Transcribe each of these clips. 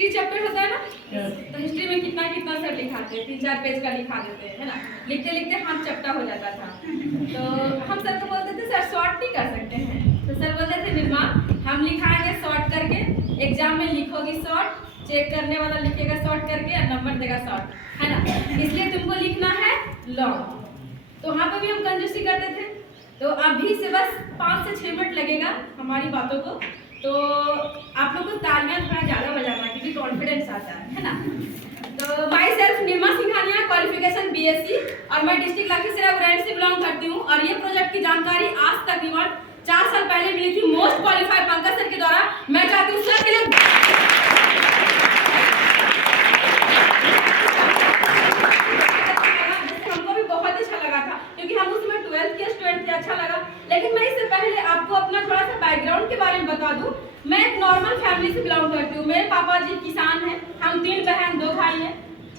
History chapter होता है ना, तो हिस्ट्री में कितना कितना सर लिखाते हैं, 3-4 पेज का लिखा देते हैं, है ना। लिखते लिखते हाथ चपटा हो जाता था। तो हम सर को बोलते थे सर शॉर्ट नहीं कर सकते हैं, तो सर बोलते थे निर्मा हम लिखाएंगे शॉर्ट करके, एग्जाम में लिखोगी शॉर्ट, चेक करने वाला लिखेगा शॉर्ट करके और नंबर देगा शॉर्ट, है ना। इसलिए तुमको लिखना है लॉन्ग। तो वहाँ पे भी हम कंजूसी करते थे। तो अभी से बस 5 से 6 मिनट लगेगा हमारी बातों को, तो आप लोग को तालियां थोड़ा ज़्यादा बजाना क्योंकि कॉन्फिडेंस आता है ना। तो my self Nirma Singhania, qualification BSc, और मैं डिस्ट्रिक्ट लखीसराय उरैंड से बिलोंग करती हूँ। और ये प्रोजेक्ट की जानकारी आज तकरीबन 4 साल पहले मिली थी मोस्ट क्वालिफाइड पंकज सर के द्वारा। मैं चाहती हूँ सर के लिए हमको भी बहुत अच्छा लगा था क्योंकि हम उसमें 12th के स्टूडेंट थे, अच्छा लगा। लेकिन मैं इससे पहले आपको अपना थोड़ा सा बैकग्राउंड के बारे में बता दूं। मैं एक नॉर्मल फैमिली से बिलोंग करती हूँ। मेरे पापा जी किसान हैं, हम 3 बहन 2 भाई हैं।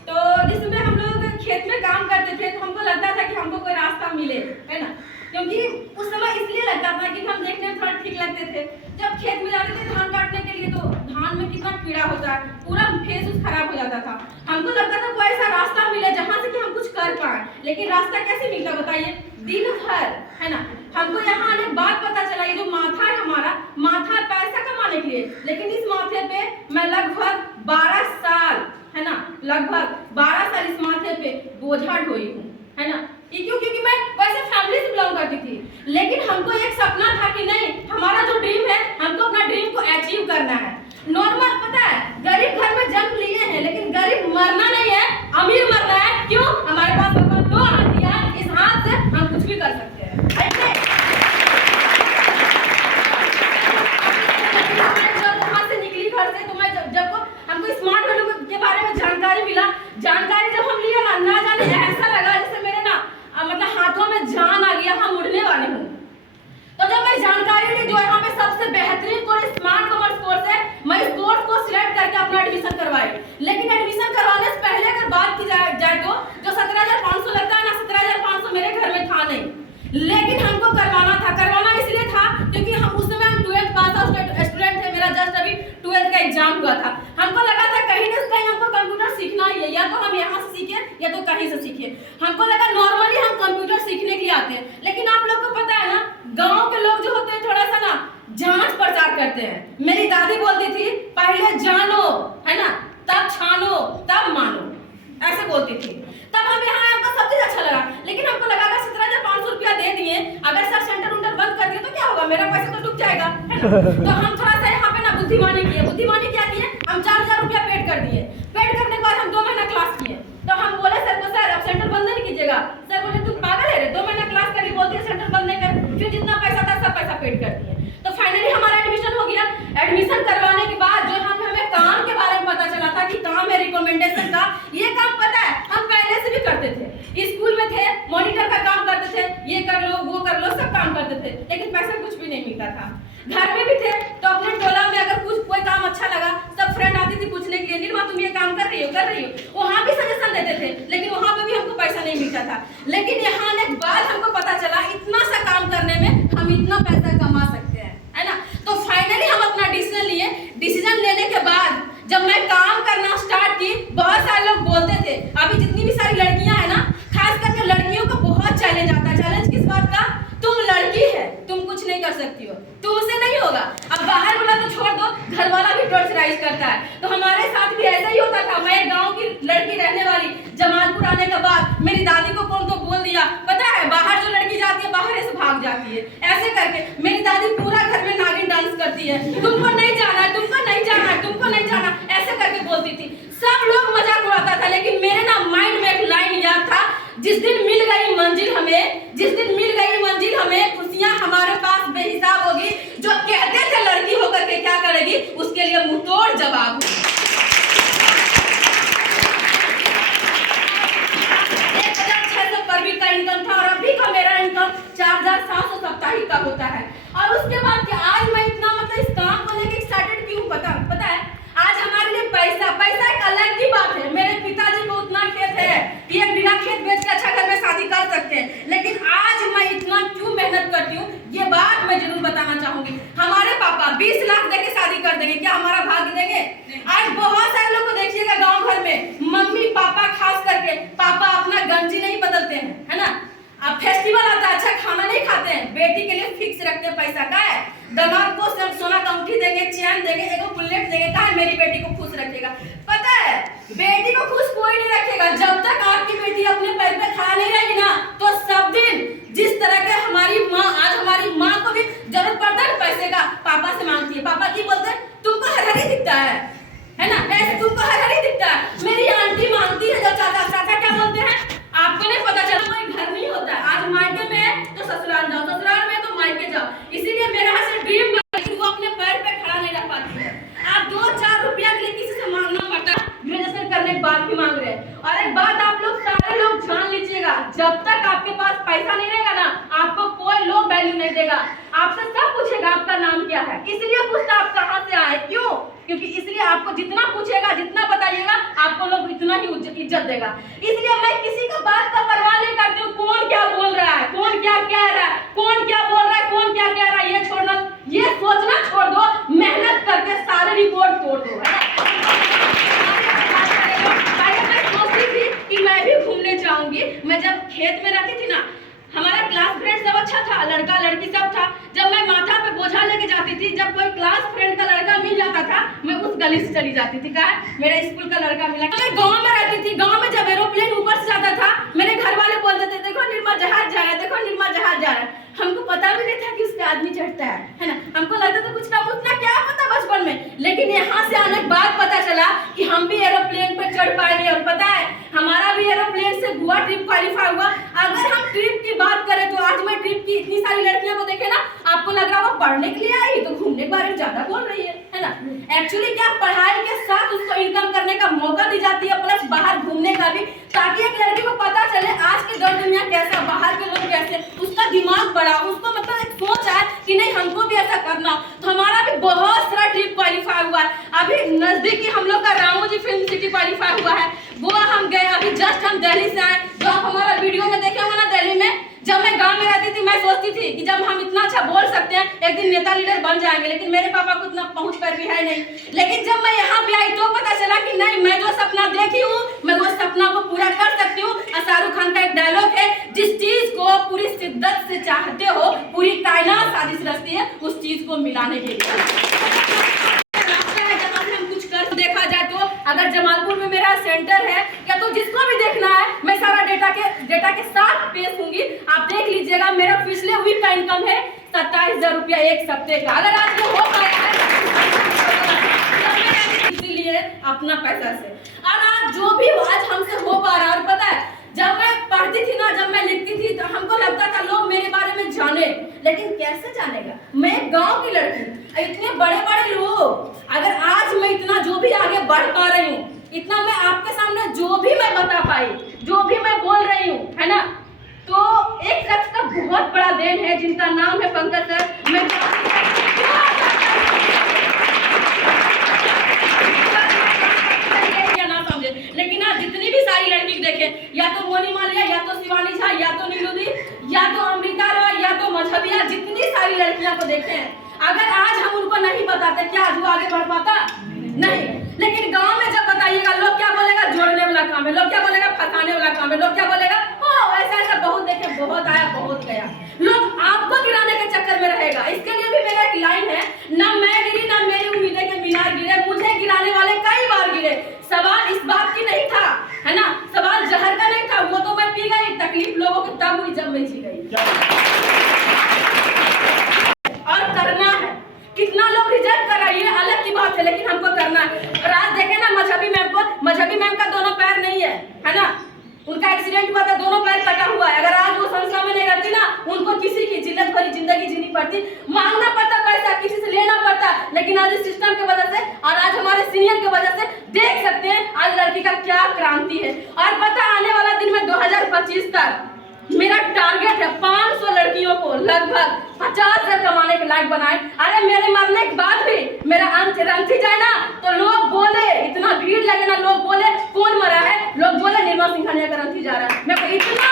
तो जिसमें हम लोग खेत में काम करते थे, तो हमको लगता था कि हमको कोई रास्ता मिले, है ना। क्योंकि उस समय इसलिए लगता था कि हम देखने में थोड़ा ठीक लगते थे। जब खेत में जाते थे धान काटने के लिए, तो धान में कितना कीड़ा होता है, पूरा फेस खराब हो जाता था। हमको लगता था कोई ऐसा रास्ता मिले जहाँ से कि हम कुछ कर पाए, लेकिन रास्ता कैसे मिलता बताइए, दिन भर, है ना। हमको यहाँ आने बाद पता चला ये जो माथा है हमारा, माथा पैसा कमाने के लिए, लेकिन इस माथे पे मैं लगभग 12 साल, है ना, लगभग 12 साल इस माथे पे बोझा ढोई हूँ, है ना। ये क्यों? क्योंकि मैं वैसे फैमिली से बिलोंग करती थी, लेकिन हमको एक सपना था कि नहीं, हमारा जो ड्रीम है हमको अपना ड्रीम को अचीव करना है। नॉर्मल पता है, गरीब घर में जन्म लिए हैं, लेकिन गरीब मरना नहीं है, अमीर मरना है। क्यों? हमारे पास भगवान 2 हाथ दिया है, इस हाथ से हम कुछ भी कर सकते हैं। जब वहां से निकली घर से, तो मैं जब हमको स्मार्ट वैल्यू के बारे में जानकारी मिला, जानकारी जब हम लिए ना जाने ऐसा लगा जैसे मेरे ना मतलब हाथों में जान आ गया, हम उड़ने वाले हूँ। तो जब मैं जानकारी ली जो यहाँ पे सबसे बेहतरीन कोर्स स्मार्ट कॉमर्स कोर्स है, मैं इस कोर्स को सिलेक्ट करके अपना एडमिशन करवाई। लेकिन एडमिशन करवाने से पहले अगर बात की जाए तो जो 17,500 लगता है ना, 17,500 मेरे घर में था नहीं, लेकिन हमको करवाना इसलिए था क्योंकि हम उस समय 12th पास आउट स्टूडेंट थे। मेरा जस्ट अभी 12th का एग्जाम हुआ था। हमको लगा था कहीं ना कहीं हमको कंप्यूटर सीखना ही है, या तो हम यहाँ से सीखे या तो कहीं से सीखे। हमको लगा नॉर्मली हम कंप्यूटर सीखने के लिए आते हैं, लेकिन आप लोग को पता है ना, गांव के लोग जो होते हैं थोड़ा सा ना जांच पड़ताल करते हैं। मेरी दादी बोलती थी पहले जानो, है ना, तब छानो तब मानो, ऐसे बोलती थी। तब हम यहाँ हमको सब चीज अच्छा लगा, लेकिन हमको लगा अगर 17,500 रुपया दे दिए, अगर सर सेंटर उंटर बंद कर दिए तो क्या होगा, मेरा पैसा तो डूब जाएगा, है ना। तो हम थोड़ा सा यहाँ पे ना बुद्धिमानी क्या किए, हम 4,000 रुपया पेड कर दिए। पेड करने के बाद हम 2 महीना क्लास किए। तो हम बोले सर को, सर अब सेंटर बंद नहीं कीजिएगा। सर बोले तुम पागल है रे, 2 महीना क्लास करी, बोलती है सेंटर बंद नहीं कर। फिर जितना पैसा था सब पैसा पेड कर दिए। तो फाइनली हमारा एडमिशन हो गया। एडमिशन करवाने के बाद जो हमें काम के बारे में पता चला था कि काम है रिकमेंडेशन का, ये काम पता है हम पहले से भी करते थे। स्कूल में थे, मॉनिटर का काम करते थे, ये कर लो वो कर लो, सब काम करते थे, लेकिन पैसा कुछ भी नहीं मिलता था। घर में भी थे तो अपने टोला में अगर कोई काम अच्छा लगा, सब फ्रेंड आती थी पूछने के लिए, निर्मा तुम ये काम कर रही हो, वहाँ भी सजेशन देते थे, लेकिन वहाँ पे भी हमको पैसा नहीं मिलता था। लेकिन यहाँ आने के बाद हमको पता चला इतना सा काम करने में हम इतना पैसा कमा सकते हैं, है ना। तो फाइनली हम अपना डिसीजन लिए। डिसीजन लेने के बाद जब मैं काम करना स्टार्ट की, बहुत सारे लोग बोलते थे, अभी जितनी भी सारी लड़कियां हैं ना, खास करके लड़कियों को बहुत चैलेंज आता है। चैलेंज किस बात का? तुम लड़की है, तुम कुछ नहीं कर सकती हो, तुमसे नहीं होगा। अब बाहर वाला तो छोड़ दो, घर वाला भी टॉर्चराइज करता है। तो हमारे साथ भी ऐसा ही होता था। मैं गांव की लड़की रहने वाली, जमालपुर आने के बाद मेरी दादी को कौन तो बोल दिया, पता है बाहर जो लड़की जाती है बाहर से भाग जाती है। ऐसे करके मेरी दादी पूरा घर में नागिन डांस करती है, तुमको नहीं जाना है, तुमको नहीं जाना है, तुमको नहीं जाना, ऐसे करके बोलती थी। सब लोग मजाक उड़ाता था, लेकिन मेरे ना माइंड में एक लाइन याद था, जिस दिन मिल गई मंजिल हमें, जिस दिन मिल गई मंजिल हमें, खुशियां हमारे पास बेहिसाब होगी। जो कहते थे लड़की होकर के क्या करेगी, उसके लिए मुंहतोड़ जवाब। 1,600 पर वीक का इनकम था, और अभी का मेरा इनकम 4,700 साप्ताहिक का होता है। और उसके बाद कि आज मैं इतना मतलब इस काम को लेकर एक्साइटेड क्यों, पता है आज हमारे लिए पैसा एक अलग की बात है। मेरे पिताजी को उतना खेत है कि एक बिना खेत बेच के अच्छा घर में शादी कर सकते हैं, लेकिन आज मैं इतना क्यों मेहनत करती हूँ, ये बात मैं जरूर बताना चाहूंगी। हमारे पापा 20 लाख देके शादी कर देंगे, क्या हमारा भाग्य देंगे? आज बहुत बेटी के लिए फिक्स रखते हैं पैसा का है। दामाद को सोना का अंगूठी देंगे, चैन देंगे, एक बुलेट देंगे, का है मेरी बेटी को खुश रखेगा। पता है बेटी को खुश कोई नहीं रखेगा जब तक आपकी बेटी अपने पैर पे खड़ा नहीं रहेगी ना। तो सब दिन जिस तरह के हमारी माँ, आज हमारी माँ को भी जरूरत पड़ता है पैसे का, पापा से मांगती है। पापा की बोलते हैं तुमको हर हरी दिखता है ना, ऐसे तुमको हर हरी दिखता है। मेरी आंटी मांगती है जब चाचा, चाचा क्या बोलते हैं आपको नहीं पता चला, कोई घर नहीं होता है। आज मायके में है तो ससुराल जाओ, ससुराल में तो मायके जाओ। इसीलिए मेरा ऐसे ड्रीम लेकिन वो अपने पैर पे खड़ा नहीं रह पाती है। आप 2-4 रुपया के लिए किसी से मांगना पड़ता है, ग्रेजुएशन करने के बाद भी मांग रहे हैं। और एक बात आप लोग सारे लोग जान लीजिएगा, जब तक आपके पास पैसा नहीं रहेगा ना, आपको कोई लोग वैल्यू नहीं देगा। आपसे सब पूछेगा आपका नाम क्या है, इसलिए पूछता आप कहाँ से आए, क्यों? क्योंकि इसलिए आपको जितना पूछेगा, जितना बताइएगा, आपको लोग इतना ही इज्जत देगा। इसलिए मैं किसी का बात का परवाह नहीं करती हूँ, कौन क्या बोल रहा है, कौन क्या कह रहा है, कौन क्या बोल रहा है, कौन क्या कह रहा है, ये छोड़ना, ये सोचना छोड़ दो, मेहनत करके सारे रिपोर्ट तोड़ दो। मैं सोचती थी कि मैं भी घूमने जाऊंगी। मैं जब खेत में रहती थी ना, हमारा क्लास फ्रेंड सब अच्छा था, लड़का लड़की सब था। जब मैं माथा पे बोझा लेके जाती थी, जब कोई क्लास फ्रेंड का लड़का मिल जाता था, मैं उस गली से चली जाती थी। कहा मेरा स्कूल का लड़का मिला। मैं गांव में रहती थी, गांव में जब एरोप्लेन ऊपर से जाता था, मेरे घर वाले बोलते थे देखो निर्मा जहाज जा रहा है, देखो निर्मा जहाज जा रहा है। हमको पता भी नहीं था कि उस पे आदमी चढ़ता है ना। हमको लगता था कुछ ना उतना क्या पता बचपन में, लेकिन यहाँ से आने के बाद पता चला कि हम भी एरोप्लेन पर चढ़ पाएंगे। और पता है हमारा भी एरोप्लेन से गोवा ट्रिप क्वालिफाई हुआ। अगर हम ट्रिप की बात करें तो आज मैं ट्रिप की इतनी सारी लड़कियों को देखे ना, आपको लग रहा है वो पढ़ने के लिए आई तो घूमने के बारे में ज्यादा बोल रही है ना। एक्चुअली क्या पढ़ाई के साथ उसको इनकम करने का मौका दी जाती है, प्लस बाहर घूमने का भी, ताकि एक लड़की को पता चले आज के दौर दुनिया कैसा, बाहर के लोग कैसे, उसका दिमाग बड़ा, उसको मतलब एक सोच है कि नहीं हमको भी ऐसा करना। तो हमारा भी बहुत सारा ट्रिप क्वालिफाई हुआ है। अभी नजदीकी हम लोग का रामोजी फिल्म सिटी क्वालिफाई हुआ है, गोवा हम गए। अभी जस्ट हम दिल्ली से आए, जो आप हमारा वीडियो में देखे होंगे ना दिल्ली में। जब मैं गांव में रहती थी, मैं सोचती थी कि जब हम इतना अच्छा बोल सकते हैं, एक दिन नेता लीडर बन जाएंगे, लेकिन मेरे पापा को इतना पहुंच पर भी है नहीं। लेकिन जब मैं यहाँ पे आई तो पता चला कि नहीं, मैं जो सपना देखी हूँ मैं वो सपना को पूरा कर सकती हूँ। शाहरुख खान का एक डायलॉग है, जिस चीज को पूरी शिद्दत से चाहते हो, पूरी कायनात साजिश रचती है उस चीज को मिलाने के लिए। देखा जाए तो अगर जमालपुर में मेरा सेंटर है या तो जिसको भी देखना है, मैं सारा डेटा के साथ पेश होंगी। आप देख लीजिएगा, मेरा पिछले वीक का इनकम है 27,000 रुपया एक सप्ते का। अगर आज वो हो पाया है इसीलिए अपना पैसा से, और आज जो भी आज हमसे हो पा रहा है। और पता है जब मैं पढ़ती थी ना, जब मैं लिखती थी तो हमको लगता था लोग मेरे बारे में जाने, लेकिन कैसे जानेगा, मैं गांव की लड़की, इतने बड़े बड़े लोग। अगर आज मैं इतना जो भी आगे बढ़ पा रही हूँ, इतना मैं आपके सामने जो भी मैं बता पाई, जो भी मैं बोल रही हूँ, है ना, तो एक शख्स का बहुत बड़ा देन है जिनका नाम है पंकज सर। मैं ना समझे, लेकिन आज जितनी भी सारी लड़की देखें, या तो मोनी मालिया, या तो शिवानी झा, या तो नीलुदी, या तो अमृता रॉय, या तो मजहबिया, जितनी सारी लड़कियां को देखें, अगर आज हम उनको नहीं बताते क्या आज वो आगे बढ़ पाता? नहीं। लेकिन गांव में जब बताइएगा, लोग क्या बोलेगा, जोड़ने वाला काम है, लोग क्या बोलेगा, फंसाने वाला काम है, लोग क्या बोलेगा, ओ ऐसा ऐसा बहुत देखे, बहुत आया बहुत गया। लोग आपको गिराने के चक्कर में रहेगा। इसके लिए भी मेरा एक लाइन है, ना मैं गिरी ना मेरी उम्मीदें के मीनार गिरे, मुझे गिराने वाले कई बार गिरे। सवाल इस बात की नहीं था, है ना, सवाल जहर का नहीं था, वो तो मैं पी गई। तकलीफ लोगों को तब हुई जब मैं जी गई। और करना है, कितना लोग रिजेक्ट कर रहा है ये अलग की बात है, लेकिन हमको करना है। और आज देखे ना मजहबी मैम को, मजहबी मैम का दोनों पैर नहीं है ना, उनका एक्सीडेंट हुआ था, दोनों पैर कटा हुआ है। अगर आज वो संस्था में नहीं रहती ना, उनको किसी की जिल्लत भरी जिंदगी जीनी पड़ती, मांगना पड़ता पैसा, किसी से लेना पड़ता। लेकिन आज इस सिस्टम की वजह से और आज हमारे सीनियर की वजह से देख सकते हैं आज लड़की का क्या क्रांति है। और पता आने वाला दिन में 2025 तक मेरा टारगेट है 500 लड़कियों को लगभग 50,000 कमाने के लायक बनाए। अरे मेरे मरने के बाद भी मेरा अंत रंथी जाए ना, तो लोग बोले, इतना भीड़ लगे ना, लोग बोले कौन मरा है, लोग बोले निर्मा सिंघानिया का रंथी जा रहा है। मैं को इतना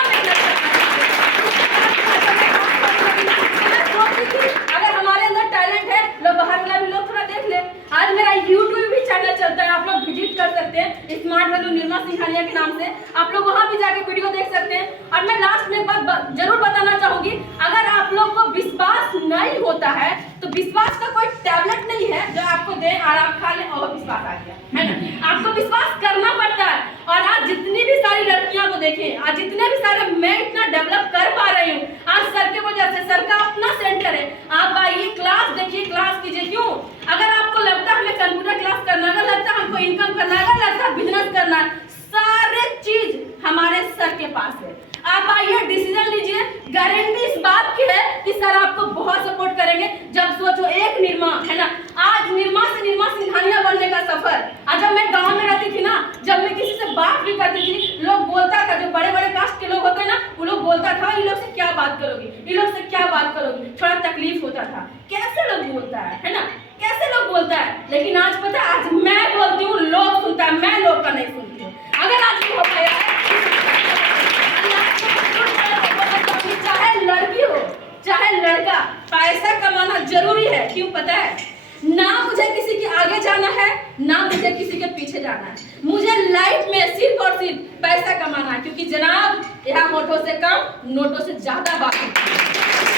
अगर हमारे अंदर टैलेंट है, लोग बाहर वाला भी लोग थोड़ा देख ले। आज मेरा YouTube भी चैनल चलता है, आप लोग विजिट कर सकते हैं। सकते हैं स्मार्ट वैल्यू निर्मा सिंघानिया के नाम से, आप लोग वहां भी जाके वीडियो देख सकते हैं। और मैं लास्ट में एक बात जरूर बताना चाहूंगी, अगर आप लोग को विश्वास नहीं होता है तो विश्वास का कोई टैबलेट नहीं है जो आपको दे और आप खा लें और विश्वास आ गया, है ना। आपको विश्वास करना पड़ता है। और आज जितनी भी सारी लड़कियां को देखें, आज जितने भी सारे मैं इतना डेवलप कर पा रही हूँ आज सर के वजह से। सर का अपना सेंटर है, आप आइए क्लास देखिए, क्लास कीजिए। क्यों? अगर आपको लगता है हमें कंप्यूटर क्लास करना है, अगर लगता है हमको इनकम करना है, अगर लगता है बिजनेस करना है, सारे चीज हमारे सर के पास है। आप आइए डिसीजन लीजिए, गारंटी इस बात की है कि सर आपको बहुत सपोर्ट करेंगे। जब सोचो एक निर्मा, है ना, आज निर्मा से निर्मा सिंघानिया बनने का सफर। आज जब मैं गांव में रहती थी ना, जब मैं किसी से बात भी करती थी, लोग बोलता था, जो बड़े बड़े कास्ट के लोग होते हैं ना, वो लोग बोलता था इन लोग से क्या बात करोगी, इन लोग से क्या बात करोगी, थोड़ा तकलीफ होता था। कैसे लोग बोलता है ना, कैसे लोग बोलता है। लेकिन आज पता है, आज मैं बोलती हूँ, लोग सुनता है, मैं लोग का नहीं सुनती हूँ। अगर आज हो पाया है, चाहे लड़की हो चाहे लड़का, पैसा कमाना जरूरी है। क्यों पता है? ना मुझे किसी के आगे जाना है, ना मुझे किसी के पीछे जाना है। मुझे लाइफ में सिर्फ और सिर्फ पैसा कमाना है। क्योंकि जनाब, यहाँ होठों से कम नोटों से ज्यादा बात होती है।